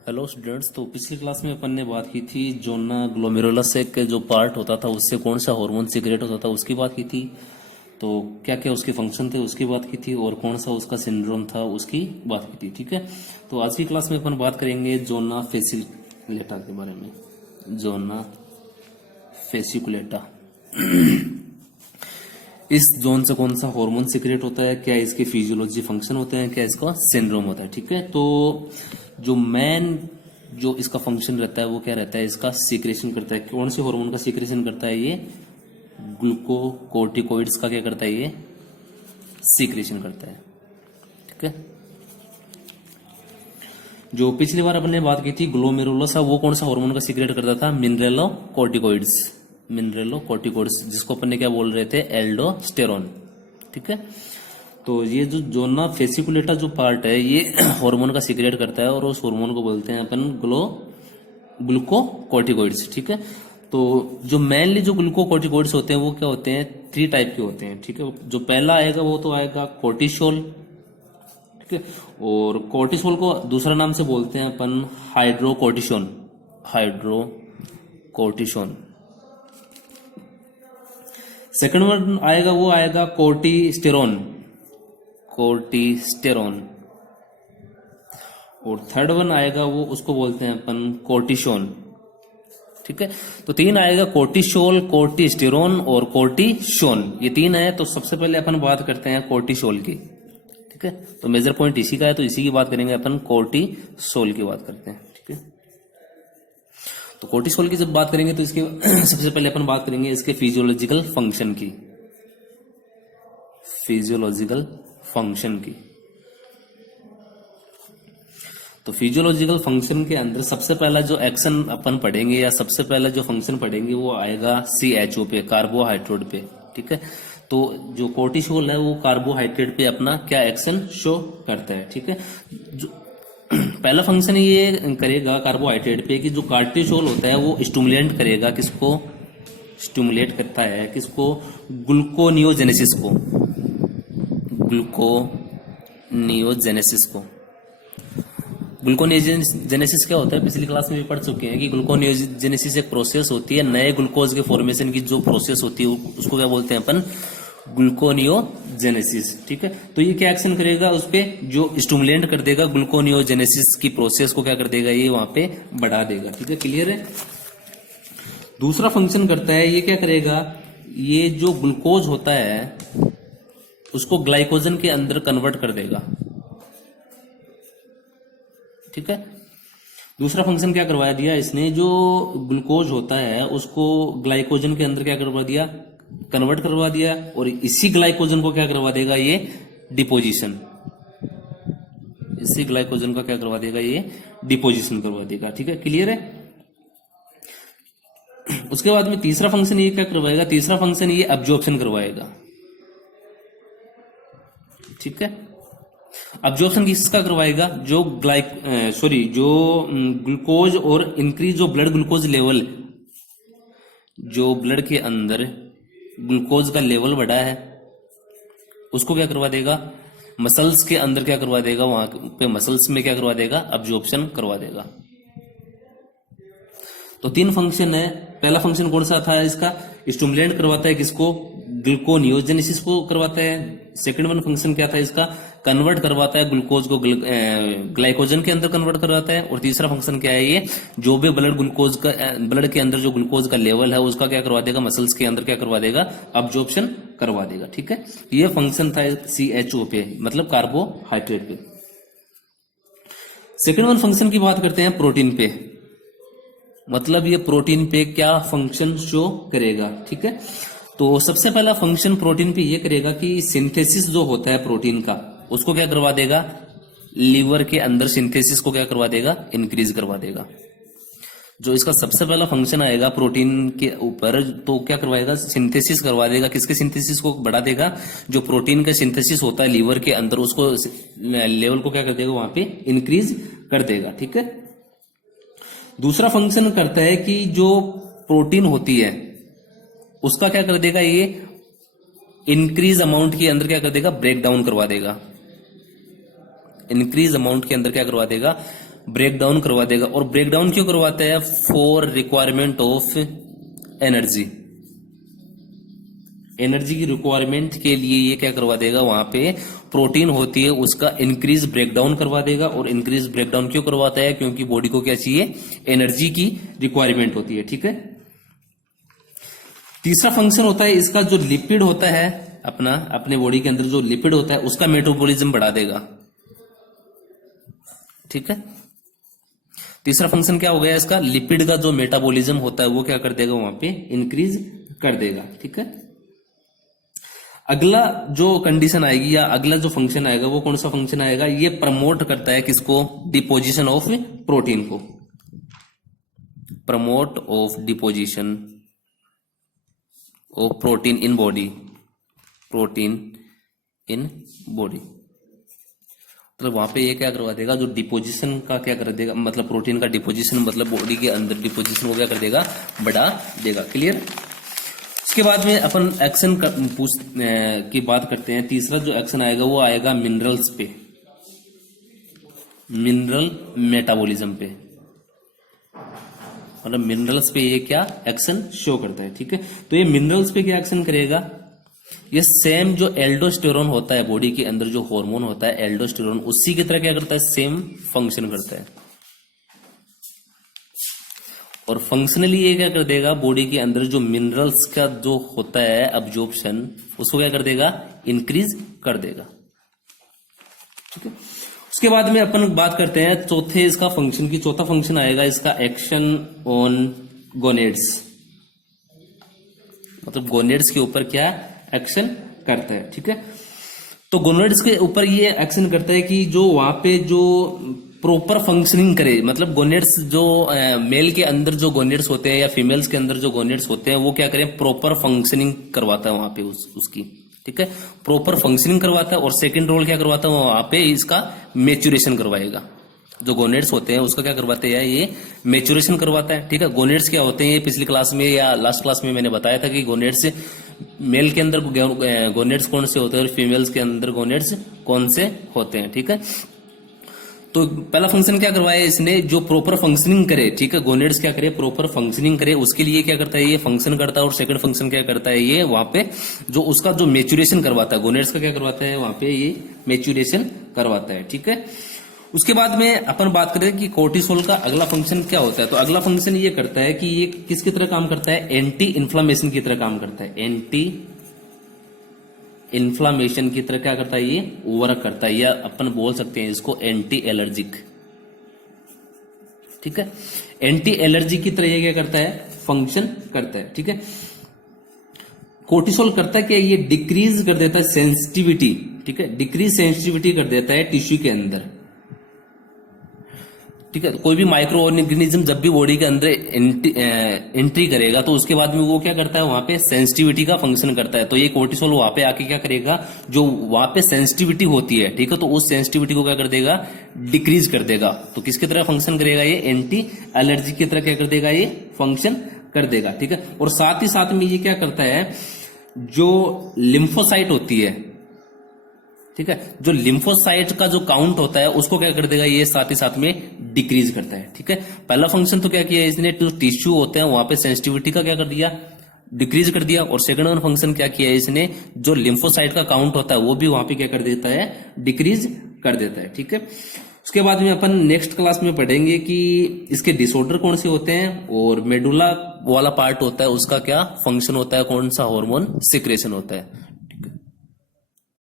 Hello students. तो पिछली class में अपन ने बात की थी जोना ग्लोमेरुलस एक जो पार्ट होता था उससे कौन सा हार्मोन सीक्रेट होता था उसकी बात की थी। तो क्या क्या उसके फंक्शन थे उसकी बात की थी और कौन सा उसका सिंड्रोम था उसकी बात की थी। ठीक है, तो आज की क्लास में अपन बात करेंगे जोना फेसिकुलेटा के बारे में। जोना फेसिकुलेटा इस जोन से कौन सा हार्मोन सीक्रेट होता है, क्या इसके फिजियोलॉजी फंक्शन होते हैं, क्या इसका सिंड्रोम होता है। ठीक है, तो जो मेन जो इसका फंक्शन रहता है वो क्या रहता है, इसका सीक्रेशन करता है। कौन से हार्मोन का सीक्रेशन करता है ये? ग्लूकोकोर्टिकोइड्स का क्या करता है ये? सीक्रेशन करता है। ठीक है, जो पिछली बार अपन ने बात की थी ग्लोमेरुलस, वो कौन सा हार्मोन का सीक्रेट करता था? मिनरेलोकोर्टिकोइड्स। मिनरेलोकोर्टिकोइड्स जिसको अपन ने क्या बोल रहे थे? एल्डोस्टेरोन। ठीक है, तो ये जो जोना फेसिकुलेटा जो पार्ट है ये हार्मोन का सीक्रेट करता है और उस हार्मोन को बोलते हैं अपन ग्लूकोकोर्टिकोइड्स। ठीक है, तो जो मेनली जो ग्लूकोकोर्टिकोइड्स होते हैं वो क्या होते हैं? 3 टाइप के होते हैं। ठीक है, जो पहला आएगा वो तो आएगा कोर्टिसोल। ठीक है, और कोर्टिसोल को दूसरा नाम से बोलते हैं अपन हाइड्रोकोर्टिसोन। हाइड्रोकोर्टिसोन। सेकंड वन आएगा वो आएगा कोर्टिस्टेरोन। कोर्टिस्टेरोन। और थर्ड वन आएगा वो उसको बोलते हैं अपन कोर्टिसोन। ठीक है, तो 3 आएगा कोर्टिसोल, कोर्टिस्टेरोन और कोर्टिसोन। ये 3 है। तो सबसे पहले अपन बात करते हैं कोर्टिसोल की। ठीक है, तो मेजर पॉइंट इसी का है तो इसी की बात करेंगे अपन। कोर्टिसोल की बात करते हैं। ठीक है, तो कोर्टिसोल की जब बात करेंगे तो इसके सबसे पहले अपन बात करेंगे इसके फिजियोलॉजिकल फंक्शन की। फिजियोलॉजिकल फंक्शन की। तो फिजियोलॉजिकल फंक्शन के अंदर सबसे पहला जो एक्शन अपन पढ़ेंगे या सबसे पहला जो फंक्शन पढ़ेंगे वो आएगा CHO पे, कार्बोहाइड्रेट पे। ठीक है, तो जो कोर्टिसोल है वो कार्बोहाइड्रेट पे अपना क्या एक्शन शो करता है। ठीक है, जो पहला फंक्शन ये करेगा कार्बोहाइड्रेट पे कि जो कोर्टिसोल होता है वो स्टिमुलेट करेगा किसको? स्टिमुलेट करता है किसको? ग्लूकोनियोजेनेसिस को। ग्लूकोनियोजेनेसिस को। ग्लूकोनियोजेनेसिस क्या होता है? पिछली क्लास में भी पढ़ चुके हैं कि ग्लूकोनियोजेनेसिस एक प्रोसेस होती है, नए ग्लूकोज के फॉर्मेशन की जो प्रोसेस होती है उसको क्या बोलते हैं अपन? ग्लूकोनियोजेनेसिस। ठीक है, तो ये क्या एक्शन करेगा उस पे? जो स्टिमुलेट कर देगा ग्लूकोनियोजेनेसिस की प्रोसेस को क्या कर देगा? ये वहां पे बढ़ा देगा। ठीक है, क्लियर है। दूसरा फंक्शन करता है ये क्या करेगा? ये जो ग्लूकोज होता है उसको ग्लाइकोजन के अंदर कन्वर्ट कर देगा। ठीक है, दूसरा फंक्शन क्या करवा दिया इसने? जो ग्लूकोज होता है उसको ग्लाइकोजन के अंदर क्या करवा दिया? कन्वर्ट करवा दिया। और इसी ग्लाइकोजन को क्या करवा देगा? ये डिपोजिशन। इसी ग्लाइकोजन का क्या करवा देगा? ये डिपोजिशन करवा देगा। ठीक है, क्लियर है। उसके बाद में तीसरा फंक्शन ये क्या करवाएगा? तीसरा फंक्शन ये अब्जॉर्प्शन करवाएगा। ठीक है, अब्जॉर्प्शन किसका करवाएगा? जो ग्लूकोज और इंक्रीज जो ब्लड ग्लूकोज लेवल, जो ब्लड के अंदर ग्लूकोज का लेवल बढ़ा है उसको क्या करवा देगा? मसल्स के अंदर क्या करवा देगा? वहां पे मसल्स में क्या करवा देगा? अब्जॉर्प्शन करवा देगा। तो 3 फंक्शन है। पहला फंक्शन कौन सा था इसका? स्टिमुलेट करवाता है किसको? ग्लूकोनियोजेनेसिस को करवाता है। सेकंड वन फंक्शन क्या था इसका? कन्वर्ट करवाता है ग्लूकोज को ग्लाइकोजन के अंदर कन्वर्ट करवाता है। और तीसरा फंक्शन क्या है? ये जो भी ब्लड के अंदर जो ग्लूकोज का लेवल है उसका क्या करवा देगा? मसल्स के अंदर क्या करवा देगा? अब्जॉर्प्शन करवा देगा। ठीक है, ये फंक्शन था CHO पे, मतलब कार्बोहाइड्रेट पे। सेकंड वन फंक्शन की बात करते हैं प्रोटीन पे, मतलब ये प्रोटीन पे क्या फंक्शन शो करेगा। ठीक है, तो सबसे पहला फंक्शन प्रोटीन पे ये करेगा कि सिंथेसिस जो होता है प्रोटीन का उसको क्या करवा देगा? लीवर के अंदर सिंथेसिस को क्या करवा देगा? इंक्रीज करवा देगा। जो इसका सबसे पहला फंक्शन आएगा प्रोटीन के ऊपर, तो क्या करवाएगा? सिंथेसिस करवा देगा। किसके सिंथेसिस को बढ़ा देगा? जो प्रोटीन का सिंथेसिस होता है लीवर के अंदर उसको लेवल को क्या कर देगा? वहां पे इंक्रीज कर देगा। ठीक है, दूसरा फंक्शन करता है कि जो प्रोटीन होती है उसका क्या कर देगा? ये इंक्रीज अमाउंट के अंदर क्या कर देगा? ब्रेक डाउन करवा देगा। इंक्रीज अमाउंट के अंदर क्या करवा देगा? ब्रेक डाउन करवा देगा। और ब्रेक डाउन क्यों करवाता है? For requirement of energy, energy की रिक्वायरमेंट के लिए ये क्या करवा देगा, वहां पे प्रोटीन होती है उसका इंक्रीज ब्रेकडाउन करवा देगा। और इंक्रीज ब्रेकडाउन क्यों करवाता है? क्योंकि बॉडी को क्या चाहिए, एनर्जी की रिक्वायरमेंट होती है। ठीक है, तीसरा फंक्शन होता है इसका, जो लिपिड होता है अपने बॉडी के अंदर जो लिपिड होता है उसका मेटाबॉलिज्म बढ़ा देगा। ठीक है, तीसरा फंक्शन क्या हो गया इसका, लिपिड का जो मेटाबॉलिज्म होता है वो क्या कर देगा, वहां पे इंक्रीज कर देगा। ठीक है, अगला जो कंडीशन आएगी या अगला जो फंक्शन आएगा वो कौन सा फंक्शन आएगा, ये प्रमोट करता है किसको, डिपोजिशन ऑफ प्रोटीन को, promote of deposition of protein in body, protein in body. मतलब वहां पे ये क्या करवा देगा, जो डिपोजिशन का क्या कर देगा, मतलब प्रोटीन का डिपोजिशन, मतलब बॉडी के अंदर डिपोजिशन को क्या कर देगा, बढ़ा देगा। क्लियर। उसके बाद में अपन एक्शन की बात करते हैं। तीसरा जो एक्शन आएगा वो आएगा मिनरल्स पे, मिनरल मेटाबॉलिज्म पे, मतलब मिनरल्स पे ये क्या एक्शन शो करता है। ठीक है, तो ये मिनरल्स पे क्या एक्शन करेगा, ये सेम जो एल्डोस्टेरोन होता है बॉडी के अंदर, जो हार्मोन होता है एल्डोस्टेरोन, उसी की तरह क्या करता है, सेम फंक्शन करता है। और फंक्शनली ये क्या कर देगा, बॉडी के अंदर जो मिनरल्स का जो होता है अब्जॉर्प्शन, उसको क्या कर देगा, इंक्रीज कर देगा। ठीक है, उसके बाद में अपन बात करते हैं चौथे इसका फंक्शन की। चौथा फंक्शन आएगा इसका एक्शन ऑन गोनेड्स, मतलब गोनेड्स के ऊपर क्या एक्शन करता है। ठीक है, तो गोनेड्स के ऊपर ये एक्शन करता है कि जो वहां पे जो प्रॉपर फंक्शनिंग करे, मतलब गोनेड्स जो मेल के अंदर जो गोनेड्स होते हैं या फीमेल्स के अंदर जो गोनेड्स होते हैं वो क्या करें, प्रॉपर फंक्शनिंग करवाता है वहां पे उसकी। ठीक है, प्रॉपर फंक्शनिंग करवाता है। और सेकंड रोल क्या करवाता है, वहां पे इसका मैच्योरेशन करवाएगा। जो गोनेड्स होते हैं उसका क्या करवाते हैं, ये मैच्योरेशन करवाता है। ठीक है, गोनेड्स क्या होते हैं, ये पिछली क्लास में या लास्ट क्लास में मैंने बताया था कि गोनेड्स, मेल के अंदर गोनेड्स कौन से होते हैं और फीमेल्स के अंदर गोनेड्स कौन से होते हैं। ठीक है, तो पहला फंक्शन क्या करवाया इसने, जो प्रॉपर फंक्शनिंग करे। ठीक है, गोनेड्स क्या करे, प्रॉपर फंक्शनिंग करे, उसके लिए क्या करता है, ये फंक्शन करता है। और सेकंड फंक्शन क्या करता है, ये वहां पे जो उसका जो मैच्योरेशन करवाता है, गोनेड्स का क्या करवाता है, वहां पे ये मैच्योरेशन करवाता है। ठीक है, उसके बाद में अपन बात करें कि कोर्टिसोल का अगला फंक्शन क्या होता है। तो अगला फंक्शन ये करता है कि ये किसकी तरह काम करता है, एंटी इन्फ्लामेशन की तरह काम करता है। एंटी इन्फ्लामेशन की तरह क्या करता है, ये वर्क करता है, या अपन बोल सकते हैं इसको एंटी एलर्जिक। ठीक है, एंटी एलर्जी की तरह ये क्या करता है, फंक्शन करता है। ठीक है, कोर्टिसोल करता है कि ये डिक्रीज कर देता है सेंसिटिविटी। ठीक है, डिक्रीज सेंसिटिविटी कर देता है टिश्यू के अंदर। ठीक है, कोई भी माइक्रो ऑर्गेनिज्म जब भी बॉडी के अंदर एंट्री करेगा तो उसके बाद में वो क्या करता है, वहां पे सेंसिटिविटी का फंक्शन करता है। तो ये कोर्टिसोल वहां पे आके क्या करेगा, जो वहां पे सेंसिटिविटी होती है, ठीक है, तो उस सेंसिटिविटी को क्या कर देगा, डिक्रीज कर देगा। तो किसकी तरह फंक्शन करेगा, ये एंटी एलर्जी की तरह क्या कर देगा, ये फंक्शन कर देगा। ठीक है, और साथ ही साथ में ये क्या करता है, जो लिम्फोसाइट होती है, ठीक है, जो लिम्फोसाइट का जो काउंट होता है उसको क्या कर देगा, ये साथ ही साथ में डिक्रीज करता है। ठीक है, पहला फंक्शन तो क्या किया इसने, जो टिश्यू होते हैं वहां पे सेंसिटिविटी का क्या कर दिया, डिक्रीज कर दिया। और सेकंड फंक्शन क्या किया इसने, जो लिम्फोसाइट का काउंट होता है वो भी वहां पे क्या कर देता है, डिक्रीज कर देता है। ठीक है, उसके बाद में अपन नेक्स्ट क्लास में पढ़ेंगे कि इसके डिसऑर्डर कौन से होते हैं, और मेडुला वाला पार्ट होता है उसका क्या फंक्शन होता है, कौन सा हार्मोन सिक्रेशन होता है।